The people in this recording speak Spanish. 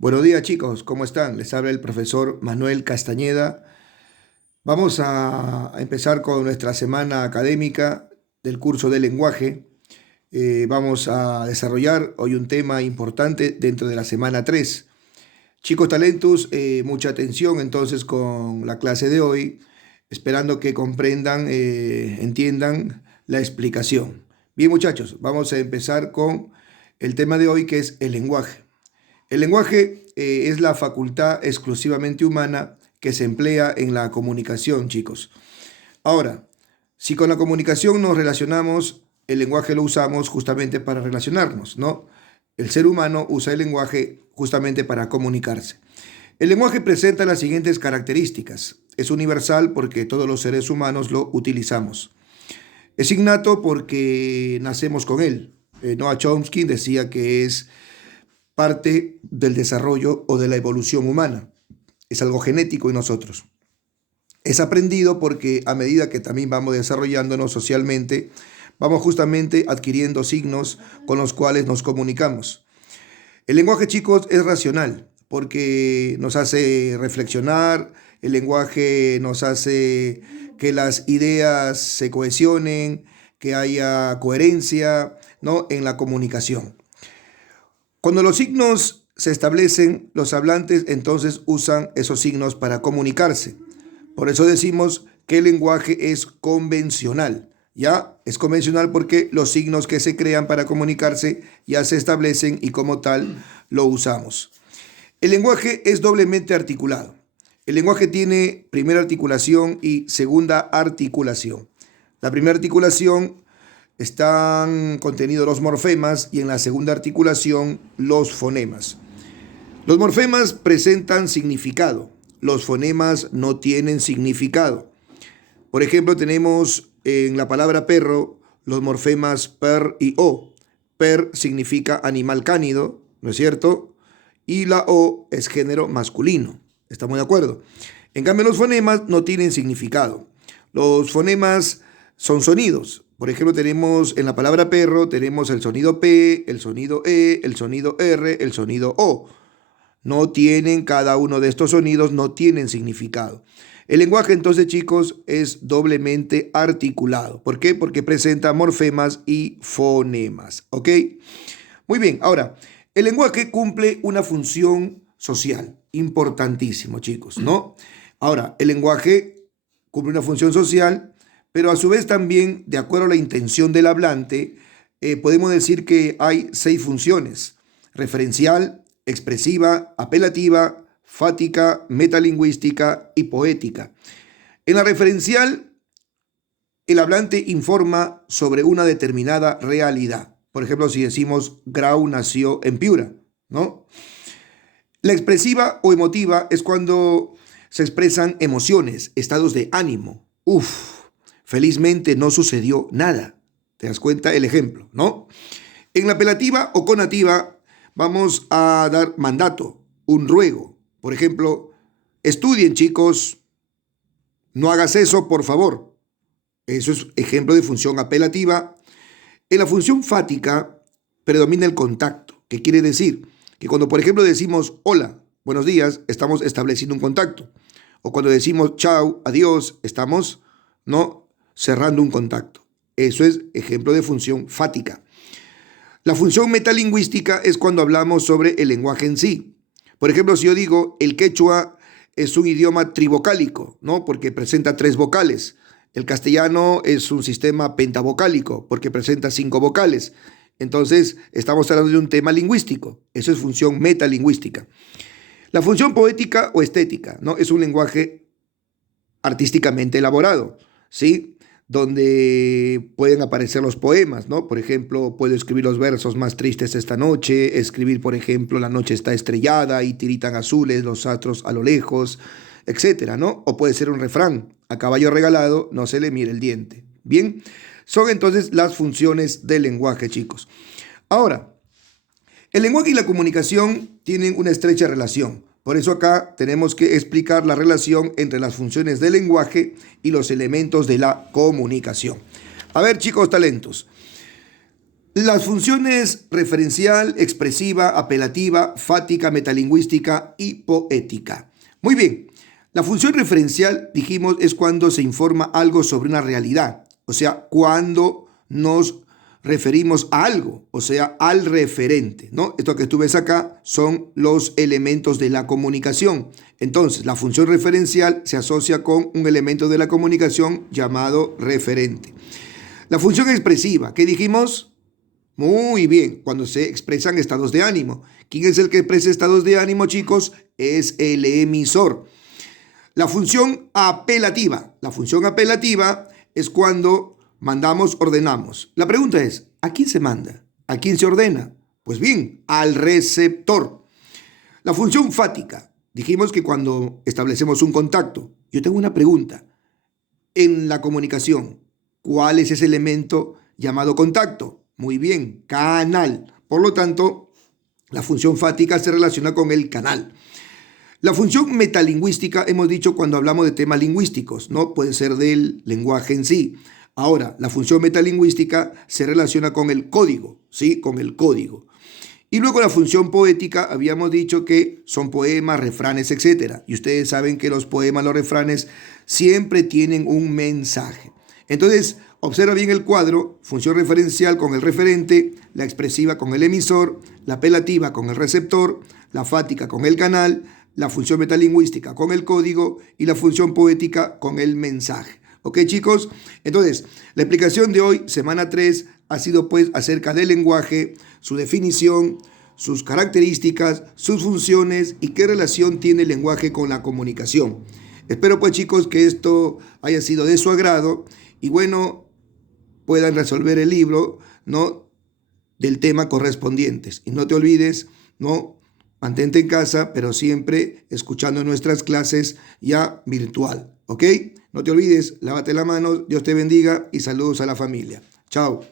Buenos días chicos, ¿cómo están? Les habla el profesor Manuel Castañeda. Vamos a empezar con nuestra semana académica del curso de lenguaje. Vamos a desarrollar hoy un tema importante dentro de la semana 3. Chicos talentos, mucha atención entonces con la clase de hoy, esperando que comprendan, entiendan la explicación. Bien muchachos, vamos a empezar con el tema de hoy que es el lenguaje. El lenguaje es la facultad exclusivamente humana que se emplea en la comunicación, chicos. Ahora, si con la comunicación nos relacionamos, el lenguaje lo usamos justamente para relacionarnos, ¿no? El ser humano usa el lenguaje justamente para comunicarse. El lenguaje presenta las siguientes características. Es universal porque todos los seres humanos lo utilizamos. Es innato porque nacemos con él. Noam Chomsky decía que es parte del desarrollo o de la evolución humana. Es algo genético en nosotros. Es aprendido porque a medida que también vamos desarrollándonos socialmente, vamos justamente adquiriendo signos con los cuales nos comunicamos. El lenguaje, chicos, es racional porque nos hace reflexionar, el lenguaje nos hace que las ideas se cohesionen, que haya coherencia, ¿no?, en la comunicación. Cuando los signos se establecen, los hablantes entonces usan esos signos para comunicarse. Por eso decimos que el lenguaje es convencional. Ya es convencional porque los signos que se crean para comunicarse ya se establecen y como tal lo usamos. El lenguaje es doblemente articulado. El lenguaje tiene primera articulación y segunda articulación. La primera articulación están contenidos los morfemas y en la segunda articulación los fonemas. Los morfemas presentan significado, los fonemas no tienen significado. Por ejemplo, tenemos en la palabra perro los morfemas per y o. Per significa animal cánido, ¿no es cierto? Y la o es género masculino. ¿Estamos de acuerdo? En cambio, los fonemas no tienen significado. Los fonemas son sonidos. Por ejemplo, tenemos en la palabra perro, tenemos el sonido P, el sonido E, el sonido R, el sonido O. No tienen, cada uno de estos sonidos no tienen significado. El lenguaje entonces, chicos, es doblemente articulado. ¿Por qué? Porque presenta morfemas y fonemas. ¿Ok? Muy bien, ahora, el lenguaje cumple una función social importantísimo, chicos, ¿no? Ahora, el lenguaje cumple una función social, pero a su vez también, de acuerdo a la intención del hablante, podemos decir que hay 6 funciones: referencial, expresiva, apelativa, fática, metalingüística y poética. En la referencial, el hablante informa sobre una determinada realidad. Por ejemplo, si decimos Grau nació en Piura, ¿no? La expresiva o emotiva es cuando se expresan emociones, estados de ánimo. Felizmente no sucedió nada. ¿Te das cuenta el ejemplo, no? En la apelativa o conativa vamos a dar mandato, un ruego. Por ejemplo, estudien chicos, no hagas eso por favor. Eso es ejemplo de función apelativa. En la función fática predomina el contacto. ¿Qué quiere decir? Que cuando por ejemplo decimos hola, buenos días, estamos estableciendo un contacto. O cuando decimos chao, adiós, estamos, ¿no?, cerrando un contacto. Eso es ejemplo de función fática. La función metalingüística es cuando hablamos sobre el lenguaje en sí. Por ejemplo, si yo digo el quechua es un idioma trivocálico, ¿no?, porque presenta 3 vocales. El castellano es un sistema pentavocálico porque presenta 5 vocales. Entonces, estamos hablando de un tema lingüístico. Eso es función metalingüística. La función poética o estética, ¿no?, es un lenguaje artísticamente elaborado, ¿sí?, donde pueden aparecer los poemas, ¿no? Por ejemplo, puedo escribir los versos más tristes esta noche, escribir, por ejemplo, la noche está estrellada y tiritan azules los astros a lo lejos, etcétera, ¿no? O puede ser un refrán: a caballo regalado no se le mira el diente. Bien, son entonces las funciones del lenguaje, chicos. Ahora, el lenguaje y la comunicación tienen una estrecha relación. Por eso acá tenemos que explicar la relación entre las funciones del lenguaje y los elementos de la comunicación. A ver, chicos talentos, Las funciones referencial, expresiva, apelativa, fática, metalingüística y poética. Muy bien, la función referencial, dijimos, es cuando se informa algo sobre una realidad, o sea, cuando nos referimos a algo, o sea, al referente, ¿no? Esto que tú ves acá son los elementos de la comunicación. Entonces, la función referencial se asocia con un elemento de la comunicación llamado referente. La función expresiva, ¿qué dijimos? Muy bien, cuando se expresan estados de ánimo. ¿Quién es el que expresa estados de ánimo, chicos? Es el emisor. La función apelativa. La función apelativa es cuando mandamos, ordenamos. La pregunta es, ¿a quién se manda? ¿A quién se ordena? Pues bien, al receptor. La función fática. Dijimos que cuando establecemos un contacto. Yo tengo una pregunta. En la comunicación, ¿cuál es ese elemento llamado contacto? Muy bien, canal. Por lo tanto, la función fática se relaciona con el canal. La función metalingüística, hemos dicho cuando hablamos de temas lingüísticos, ¿no? Puede ser del lenguaje en sí. Ahora, la función metalingüística se relaciona con el código, ¿sí? Con el código. Y luego la función poética, habíamos dicho que son poemas, refranes, etc. Y ustedes saben que los poemas, los refranes, siempre tienen un mensaje. Entonces, observa bien el cuadro, función referencial con el referente, la expresiva con el emisor, la apelativa con el receptor, la fática con el canal, la función metalingüística con el código y la función poética con el mensaje. ¿Ok, chicos? Entonces, la explicación de hoy, semana 3, ha sido pues acerca del lenguaje, su definición, sus características, sus funciones y qué relación tiene el lenguaje con la comunicación. Espero pues, chicos, que esto haya sido de su agrado y bueno, puedan resolver el libro, ¿no?, del tema correspondientes. Y no te olvides, ¿no?, mantente en casa, pero siempre escuchando nuestras clases ya virtual, ¿ok? No te olvides, lávate las manos, Dios te bendiga y saludos a la familia. Chao.